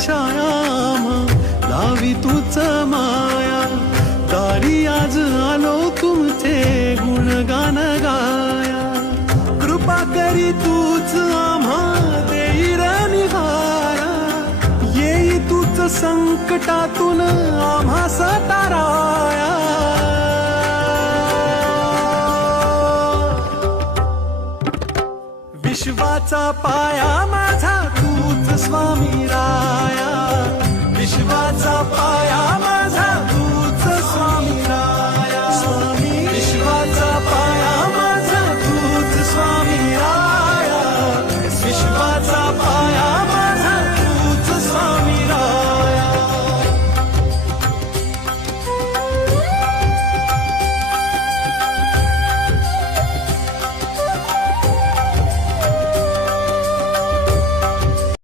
छाया आम्हा लावी तूच माया, दारी आज आलो तुमचे गुणगान गाया. कृपा करी तूच आम्हा देई निहारा, येई तूच संकटातून आम्हा सताराया. विश्वाचा पाया माझा